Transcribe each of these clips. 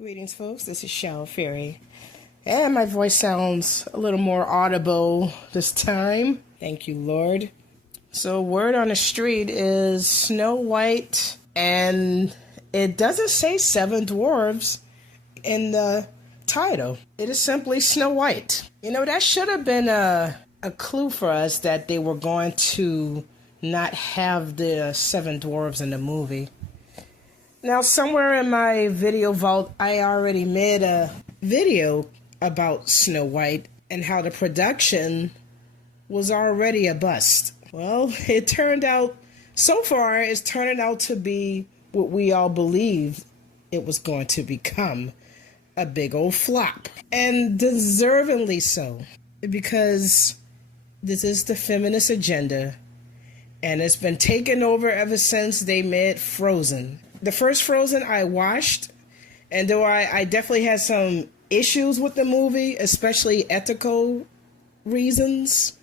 Greetings, folks. This is Xiao-Fury. And my voice sounds a little more audible this time. Thank you, Lord. So, word on the street is Snow White, and it doesn't say seven dwarves in the title. It is simply Snow White. You know, that should have been a clue for us that they were going to not have the seven dwarves in the movie. Now, somewhere in my video vault, I already made a video about Snow White and how the production was already a bust. Well, it turned out, so far, it's turning out to be what we all believed it was going to become, a big old flop. And deservingly so, because this is the feminist agenda, and it's been taken over ever since they made Frozen. The first Frozen I watched, and though I definitely had some issues with the movie, especially ethical reasons,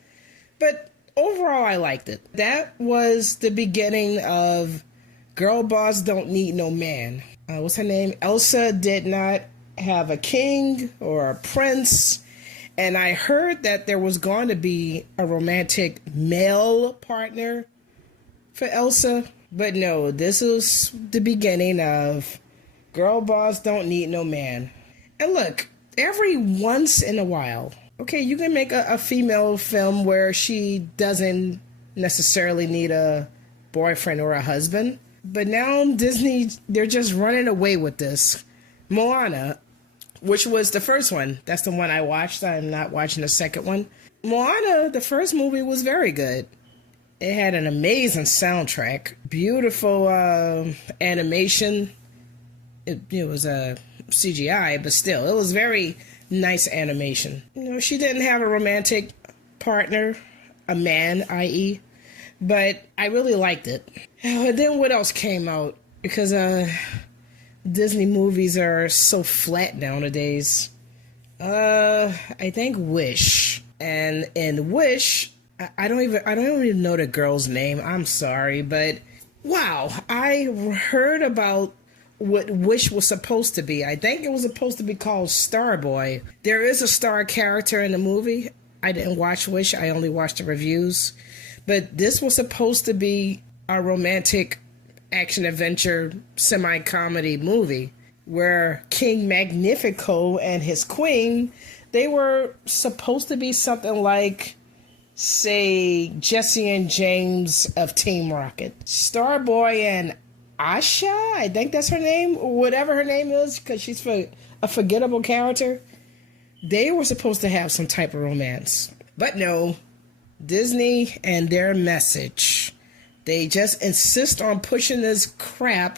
but overall I liked it. That was the beginning of Girl Boss Don't Need No Man. What's her name? Elsa did not have a king or a prince, and I heard that there was going to be a romantic male partner for Elsa. But no, this is the beginning of Girl Boss Don't Need No Man. And look, every once in a while, okay, you can make a female film where she doesn't necessarily need a boyfriend or a husband. But now Disney, they're just running away with this. Moana, which was the first one. That's the one I watched. I'm not watching the second one. Moana, the first movie, was very good. It had an amazing soundtrack, beautiful animation. It was a CGI, but still, it was very nice animation. You know, she didn't have a romantic partner, a man, i.e., but I really liked it. And then what else came out? Because Disney movies are so flat nowadays. I think Wish, and in Wish, I don't even know the girl's name. I'm sorry, but wow, I heard about what Wish was supposed to be. I think it was supposed to be called Starboy. There is a star character in the movie. I didn't watch Wish. I only watched the reviews. But this was supposed to be a romantic action-adventure semi-comedy movie where King Magnifico and his queen, they were supposed to be something like, say, Jesse and James of Team Rocket. Starboy and Asha, I think that's her name, or whatever her name is, because she's a forgettable character. They were supposed to have some type of romance. But no, Disney and their message. They just insist on pushing this crap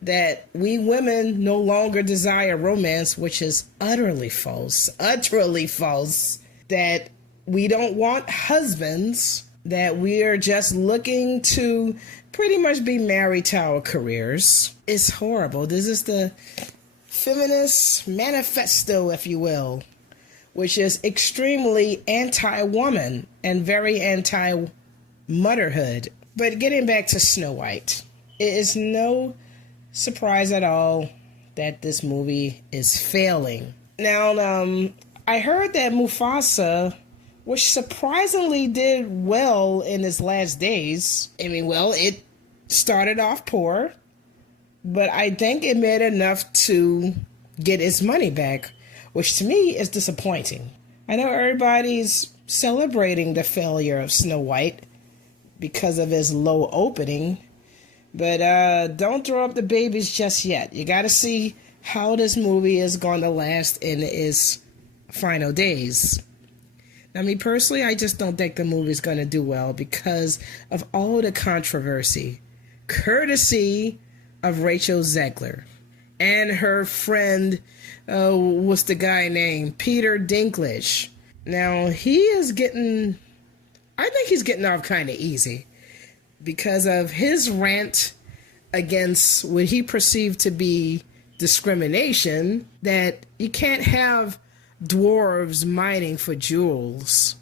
that we women no longer desire romance, which is utterly false. Utterly false. That we don't want husbands, that we are just looking to pretty much be married to our careers. It's horrible. This is the feminist manifesto, if you will, which is extremely anti-woman and very anti-motherhood. But getting back to Snow White, it is no surprise at all that this movie is failing. Now, I heard that Mufasa, which surprisingly did well in his last days. I mean, well, it started off poor, but I think it made enough to get its money back, which to me is disappointing. I know everybody's celebrating the failure of Snow White because of his low opening, but don't throw up the babies just yet. You got to see how this movie is going to last in its final days. Now, me personally, I just don't think the movie's going to do well because of all the controversy, courtesy of Rachel Zegler and her friend, what's the guy named? Peter Dinklage. Now, I think he's getting off kind of easy because of his rant against what he perceived to be discrimination, that you can't have dwarves mining for jewels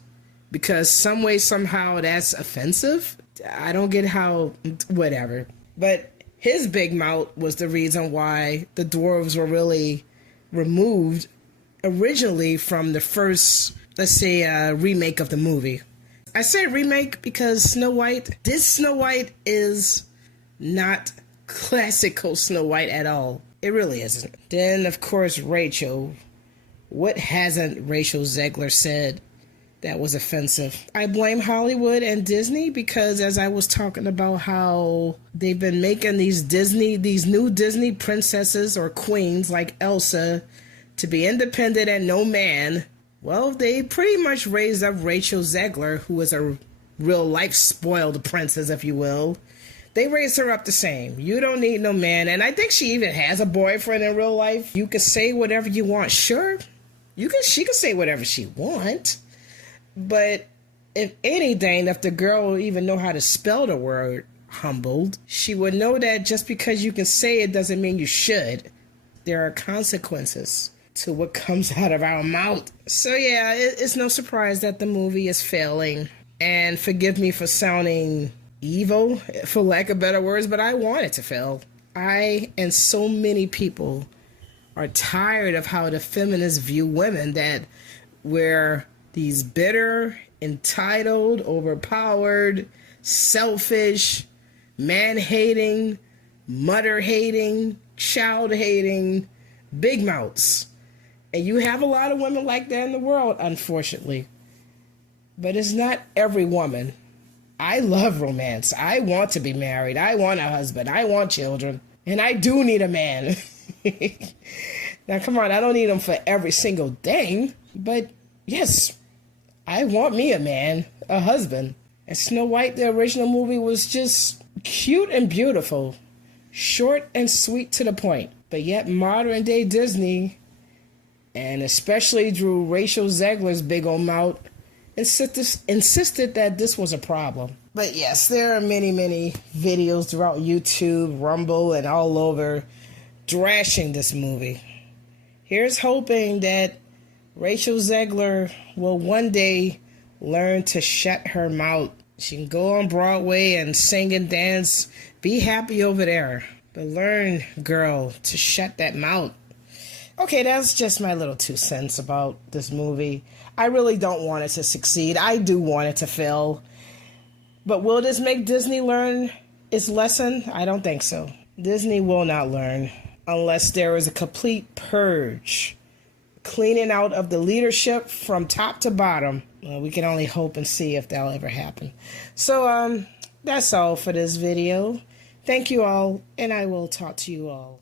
because some way, somehow that's offensive. I don't get how, whatever. But his big mouth was the reason why the dwarves were really removed originally from the first, let's say, remake of the movie. I say remake because this Snow White is not classical Snow White at all. It really isn't. Then, of course, Rachel. What hasn't Rachel Zegler said that was offensive? I blame Hollywood and Disney because, as I was talking about how they've been making these new Disney princesses or queens like Elsa to be independent and no man. Well, they pretty much raised up Rachel Zegler, who is a real life spoiled princess, if you will. They raised her up the same. You don't need no man. And I think she even has a boyfriend in real life. You can say whatever you want. Sure, she can say whatever she wants. But if anything, if the girl even know how to spell the word humbled, she would know that just because you can say it doesn't mean you should. There are consequences to what comes out of our mouth. So yeah, it's no surprise that the movie is failing. And forgive me for sounding evil, for lack of better words, but I want it to fail. I and so many people are tired of how the feminists view women, that we're these bitter, entitled, overpowered, selfish, man-hating, mother-hating, child-hating, big mouths. And you have a lot of women like that in the world, unfortunately. But it's not every woman. I love romance. I want to be married. I want a husband. I want children. And I do need a man. Now, come on, I don't need him for every single thing. But yes, I want me a man, a husband. And Snow White, the original movie, was just cute and beautiful. Short and sweet to the point. But yet modern day Disney, and especially through Rachel Zegler's big old mouth, insisted that this was a problem. But yes, there are many, many videos throughout YouTube, Rumble, and all over thrashing this movie. Here's hoping that Rachel Zegler will one day learn to shut her mouth. She can go on Broadway and sing and dance, be happy over there. But learn, girl, to shut that mouth. Okay, that's just my little 2 cents about this movie. I really don't want it to succeed. I do want it to fail. But will this make Disney learn its lesson? I don't think so. Disney will not learn unless there is a complete purge, cleaning out of the leadership from top to bottom. Well, we can only hope and see if that'll ever happen. So, that's all for this video. Thank you all, and I will talk to you all